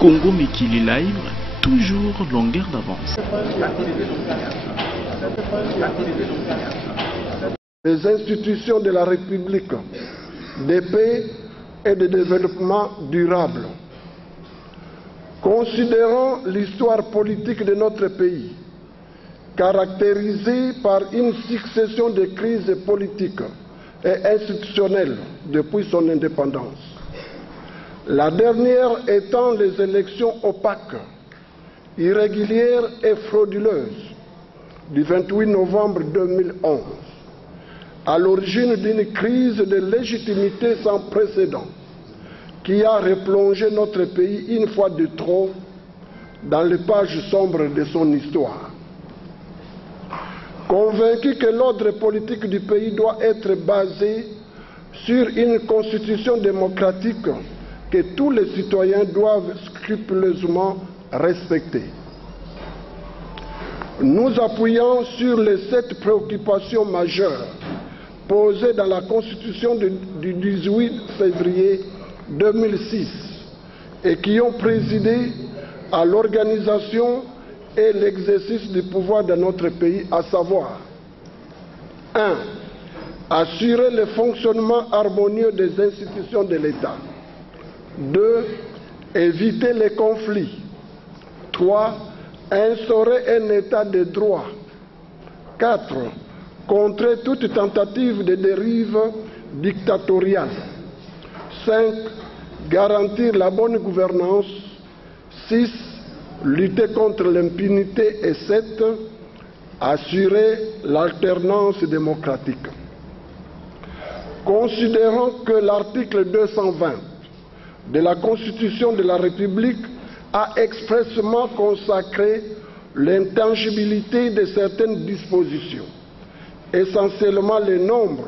Congo Mikili Live, toujours longueur d'avance. Les institutions de la République de paix et de développement durable. Considérant l'histoire politique de notre pays, caractérisée par une succession de crises politiques et institutionnelles depuis son indépendance, la dernière étant les élections opaques, irrégulières et frauduleuses du 28 novembre 2011, à l'origine d'une crise de légitimité sans précédent qui a replongé notre pays une fois de trop dans les pages sombres de son histoire. Convaincu que l'ordre politique du pays doit être basé sur une constitution démocratique que tous les citoyens doivent scrupuleusement respecter. Nous appuyons sur les 7 préoccupations majeures posées dans la Constitution du 18 février 2006 et qui ont présidé à l'organisation et l'exercice du pouvoir de notre pays, à savoir 1. Assurer le fonctionnement harmonieux des institutions de l'État. 2. Éviter les conflits. 3. Instaurer un état de droit. 4. Contrer toute tentative de dérive dictatoriale. 5. Garantir la bonne gouvernance. 6. Lutter contre l'impunité. Et 7. Assurer l'alternance démocratique. Considérant que l'article 220 de la Constitution de la République a expressément consacré l'intangibilité de certaines dispositions, essentiellement le nombre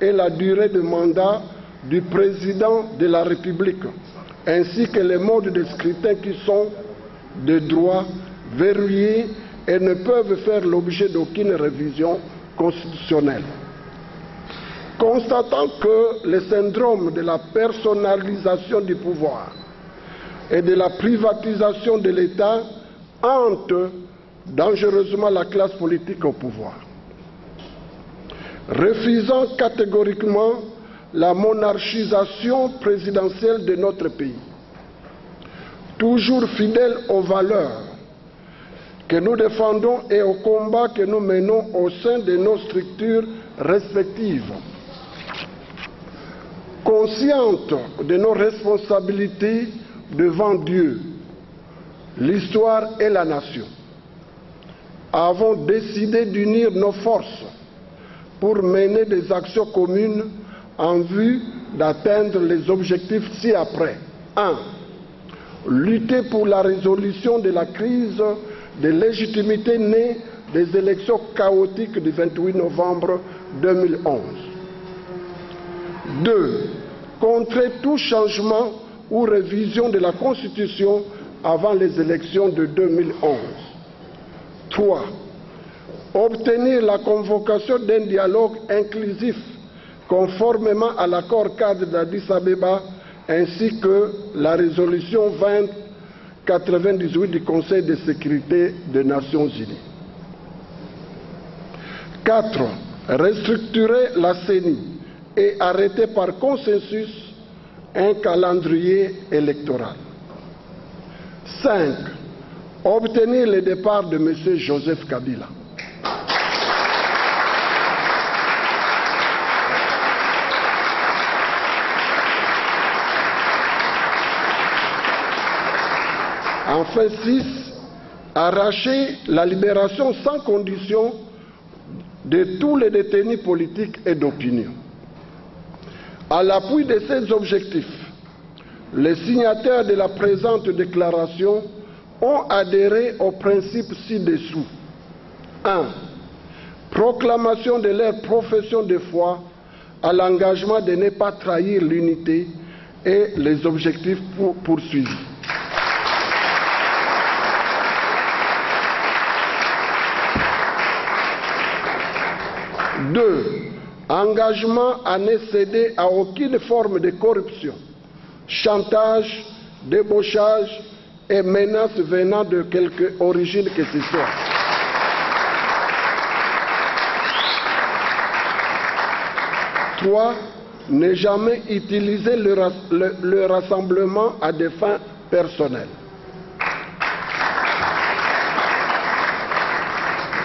et la durée de mandat du président de la République, ainsi que les modes de scrutin qui sont de droit verrouillés et ne peuvent faire l'objet d'aucune révision constitutionnelle. Constatant que le syndrome de la personnalisation du pouvoir et de la privatisation de l'État hante dangereusement la classe politique au pouvoir. Refusant catégoriquement la monarchisation présidentielle de notre pays, toujours fidèle aux valeurs que nous défendons et aux combats que nous menons au sein de nos structures respectives, consciente de nos responsabilités devant Dieu, l'histoire et la nation, avons décidé d'unir nos forces pour mener des actions communes en vue d'atteindre les objectifs ci-après. 1. Lutter pour la résolution de la crise de légitimité née des élections chaotiques du 28 novembre 2011. 2. Contrer tout changement ou révision de la Constitution avant les élections de 2011. 3. Obtenir la convocation d'un dialogue inclusif conformément à l'accord cadre d'Addis Abeba ainsi que la résolution 2098 du Conseil de sécurité des Nations Unies. 4. Restructurer la CENI et arrêter par consensus un calendrier électoral. 5. Obtenir le départ de M. Joseph Kabila. Enfin, 6. Arracher la libération sans condition de tous les détenus politiques et d'opinion. À l'appui de ces objectifs, les signataires de la présente déclaration ont adhéré aux principes ci-dessous. 1. Proclamation de leur profession de foi à l'engagement de ne pas trahir l'unité et les objectifs poursuivis. 2. Engagement à ne céder à aucune forme de corruption, chantage débauchage et menaces venant de quelque origine que ce soit. Trois, ne jamais utiliser le rassemblement à des fins personnelles.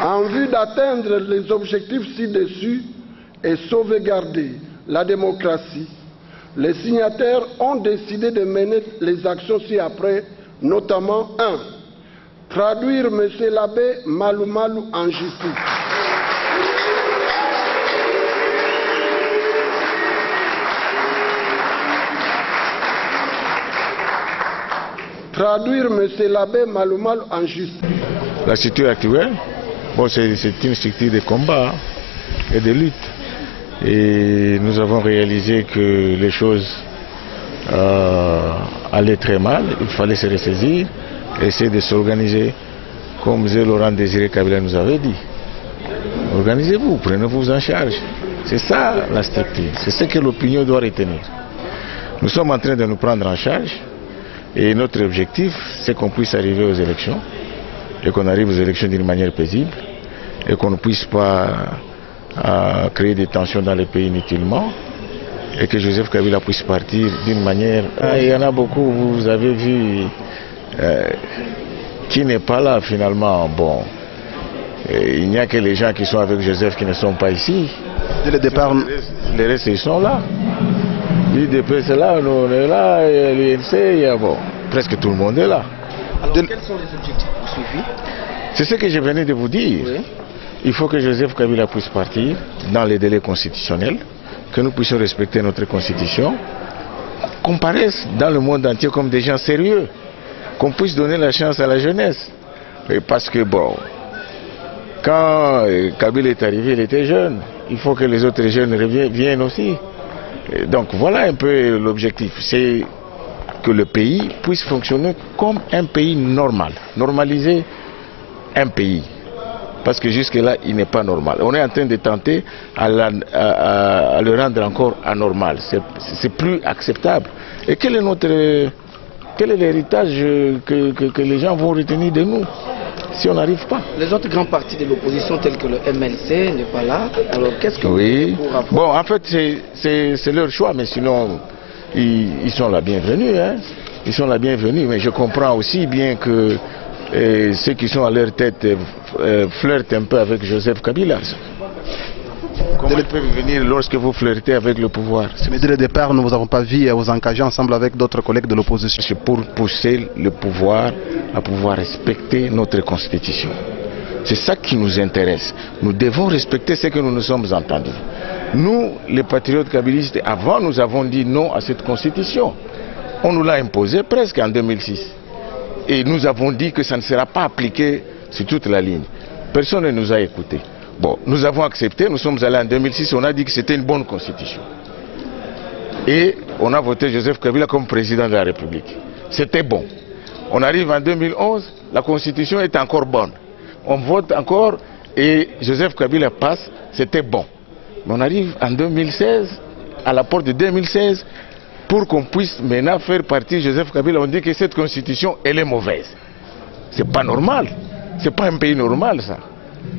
En vue d'atteindre les objectifs ci-dessus et sauvegarder la démocratie, les signataires ont décidé de mener les actions ci-après, notamment 1. Traduire M. l'abbé Malou Malou en justice. Traduire M. l'abbé Malou Malou en justice. La situation actuelle, bon, c'est une structure de combat et de lutte. Et nous avons réalisé que les choses allaient très mal. Il fallait se ressaisir, essayer de s'organiser, comme Laurent Désiré Kabila nous avait dit. Organisez-vous, prenez-vous en charge. C'est ça la structure, c'est ce que l'opinion doit retenir. Nous sommes en train de nous prendre en charge. Et notre objectif, c'est qu'on puisse arriver aux élections, et qu'on arrive aux élections d'une manière paisible, et qu'on ne puisse pas créer des tensions dans le pays inutilement, et que Joseph Kabila puisse partir d'une manière... il y en a beaucoup, vous avez vu, qui n'est pas là finalement. Bon, il n'y a que les gens qui sont avec Joseph qui ne sont pas ici. Dès le départ, les restes, ils sont là. L'IDP c'est là, nous on est là, l'INC, bon, presque tout le monde est là. Alors quels sont les objectifs poursuivis? C'est ce que je venais de vous dire. Oui. Il faut que Joseph Kabila puisse partir dans les délais constitutionnels, que nous puissions respecter notre constitution, qu'on paraisse dans le monde entier comme des gens sérieux, qu'on puisse donner la chance à la jeunesse. Et parce que bon, quand Kabila est arrivé, il était jeune, il faut que les autres jeunes viennent aussi. Donc voilà un peu l'objectif, c'est que le pays puisse fonctionner comme un pays normal, normaliser un pays, parce que jusque-là il n'est pas normal. On est en train de tenter à le rendre encore anormal, c'est plus acceptable. Et quel est l'héritage que les gens vont retenir de nous si on n'arrive pas? Les autres grands partis de l'opposition tels que le MLC n'est pas là. Alors qu'est-ce que oui. Bon, en fait c'est leur choix, mais sinon ils sont la bienvenue, hein. Ils sont la bienvenue, mais je comprends aussi bien que ceux qui sont à leur tête flirtent un peu avec Joseph Kabila. Comment ils peuvent venir lorsque vous flirtez avec le pouvoir? Mais dès le départ, nous ne vous avons pas vu vous engager ensemble avec d'autres collègues de l'opposition. C'est pour pousser le pouvoir à pouvoir respecter notre constitution. C'est ça qui nous intéresse. Nous devons respecter ce que nous nous sommes entendus. Nous, les patriotes kabylistes, avant, nous avons dit non à cette constitution. On nous l'a imposée presque en 2006. Et nous avons dit que ça ne sera pas appliqué sur toute la ligne. Personne ne nous a écoutés. Bon, nous avons accepté, nous sommes allés en 2006, on a dit que c'était une bonne constitution. Et on a voté Joseph Kabila comme président de la République. C'était bon. On arrive en 2011, la constitution est encore bonne. On vote encore et Joseph Kabila passe, c'était bon. Mais on arrive en 2016, à la porte de 2016, pour qu'on puisse maintenant faire partir Joseph Kabila, on dit que cette constitution, elle est mauvaise. C'est pas normal. C'est pas un pays normal, ça.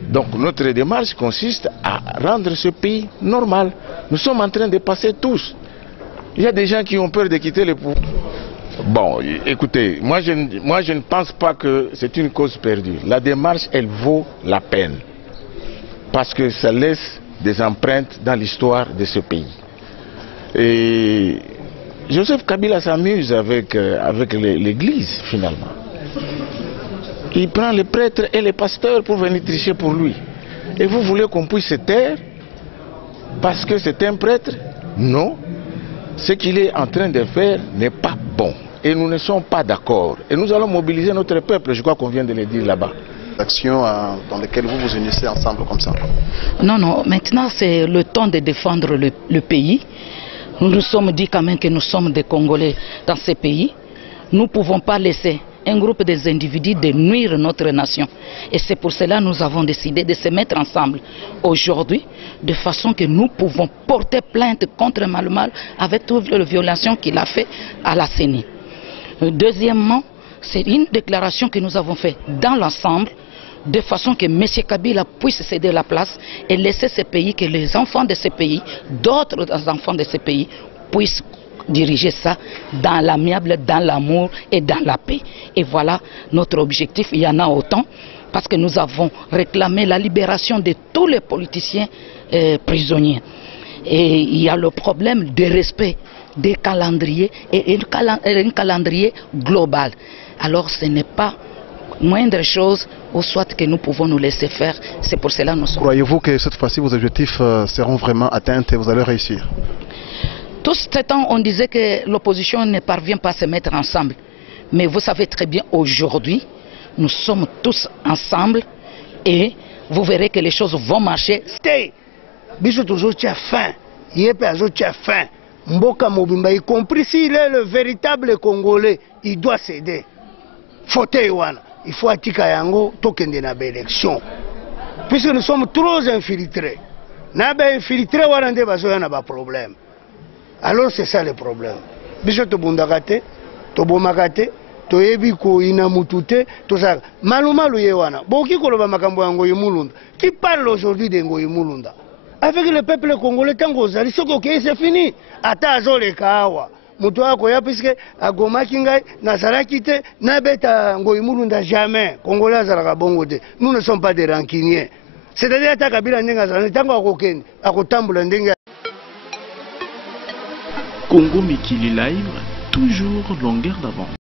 Donc notre démarche consiste à rendre ce pays normal. Nous sommes en train de passer tous. Il y a des gens qui ont peur de quitter le pouvoir. Bon, écoutez, moi je ne pense pas que c'est une cause perdue. La démarche, elle vaut la peine. Parce que ça laisse des empreintes dans l'histoire de ce pays. Et Joseph Kabila s'amuse avec l'Église, finalement. Il prend les prêtres et les pasteurs pour venir tricher pour lui. Et vous voulez qu'on puisse se taire parce que c'est un prêtre? Non. Ce qu'il est en train de faire n'est pas bon. Et nous ne sommes pas d'accord. Et nous allons mobiliser notre peuple, je crois qu'on vient de le dire là-bas. Actions dans lesquelles vous vous unissez ensemble comme ça? Non, non. Maintenant, c'est le temps de défendre le pays. Nous nous sommes dit quand même que nous sommes des Congolais dans ce pays. Nous ne pouvons pas laisser un groupe des individus de nuire notre nation. Et c'est pour cela que nous avons décidé de se mettre ensemble aujourd'hui, de façon que nous pouvons porter plainte contre Malou Malou avec toutes les violations qu'il a fait à la CENI. Deuxièmement, c'est une déclaration que nous avons faite dans l'ensemble, de façon que M. Kabila puisse céder la place et laisser ce pays, que les enfants de ce pays, d'autres enfants de ce pays, puissent diriger ça dans l'amiable, dans l'amour et dans la paix. Et voilà notre objectif. Il y en a autant, parce que nous avons réclamé la libération de tous les politiciens prisonniers. Et il y a le problème de respect des calendriers et un calendrier global. Alors ce n'est pas moindre chose, ou soit que nous pouvons nous laisser faire. C'est pour cela que nous sommes... Croyez-vous que cette fois-ci vos objectifs seront vraiment atteints et vous allez réussir? Tout ce temps, on disait que l'opposition ne parvient pas à se mettre ensemble. Mais vous savez très bien, aujourd'hui, nous sommes tous ensemble et vous verrez que les choses vont marcher. Biso toujours tient fin, Yépe Azo tient fin. Mboka Mobimba, y compris s'il est le véritable Congolais, il doit céder. Fauteuil wana, il faut atika yango tokende na élection. Puisque nous sommes trop infiltrés. Na ba infiltré wana nde bazoya na ba problème. Alors c'est ça le problème. Biso to bundakate, to bomakate, to yebi ko ina mutute, to ça. Malumalu ye wana. Boki koloba makambo yango yimulunda. Qui parle aujourd'hui de Ngoyi Mulunda? Avec le peuple congolais, tango zali soko ke c'est fini. Ata azole kawa. Mutu ako ya puisque agomaki ngai nazalaki te na beta Ngoyi Mulunda jamais. Congolais azalaka bongo te. Nous ne sommes pas des rancuniers. C'est-à-dire ata Kabila ndenga zalani tango akokende akotambula ndenga. Congo Mikili Live, toujours longueur d'avance.